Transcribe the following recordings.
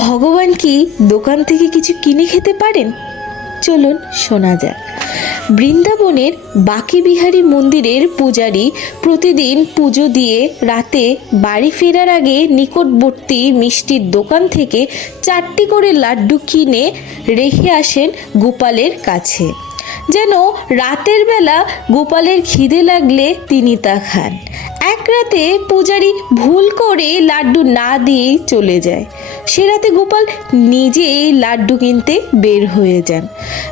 ভগবান কি দোকান থেকে কিছু কিনে খেতে পারেন? চলুন শোনা যাক। বৃন্দাবনের বাকি বিহারী মন্দিরের পূজারী প্রতিদিন পুজো দিয়ে রাতে বাড়ি ফেরার আগে নিকটবর্তী মিষ্টির দোকান থেকে চারটি করে লাড্ডু কিনে রেখে আসেন গোপালের কাছে। যেন রাতের বেলা গোপালের খিদে লাগলে তিনি তা খান। এক রাতে পূজারি ভুল করে লাড্ডু না দিয়েই চলে যায়। সে রাতে গোপাল নিজেই লাড্ডু কিনতে বের হয়ে যান।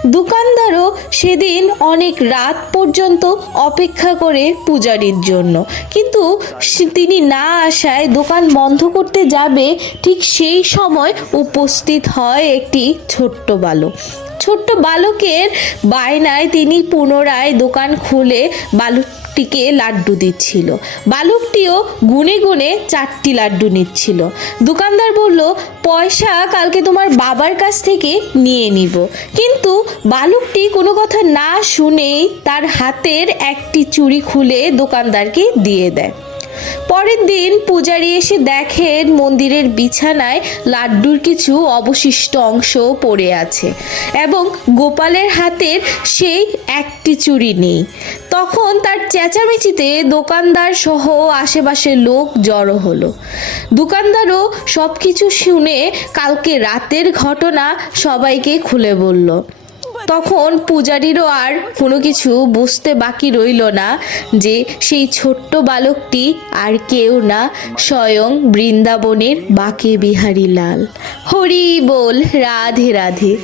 দোকানদারও সেদিন অনেক রাত পর্যন্ত অপেক্ষা করে পূজারির জন্য। কিন্তু তিনি না আসায় দোকান বন্ধ করতে যাবে ঠিক সেই সময় উপস্থিত হয় একটি ছোট্ট বালক। ছোট্ট বালকের বায়নায় তিনি পুনরায় দোকান খুলে বালকটিকে লাড্ডু দিচ্ছিল। বালকটিও গুনে গুনে চারটি লাড্ডু নিচ্ছিল। দোকানদার বলল, পয়সা কালকে তোমার বাবার কাছ থেকে নিয়ে নিব। কিন্তু বালকটি কোনো কথা না শুনেই তার হাতের একটি চুড়ি খুলে দোকানদারকে দিয়ে দেয়। পরের দিন পূজারি এসে দেখেন মন্দিরের বিছানায় লাড্ডুর কিছু অবশিষ্ট অংশ পড়ে আছে এবং গোপালের হাতের সেই একটি চুড়ি নেই। তখন তার চেঁচামেচিতে দোকানদার সহ আশেপাশের লোক জড়ো হলো। দোকানদারও সব কিছু শুনে কালকে রাতের ঘটনা সবাইকে খুলে বলল। তখন পূজারীরও আর কোনো কিছু বুঝতে বাকি রইল না যে সেই ছোট্ট বালকটি আর কেউ না, স্বয়ং বৃন্দাবনের বাকে বিহারী লাল। হরি বল, রাধে রাধে।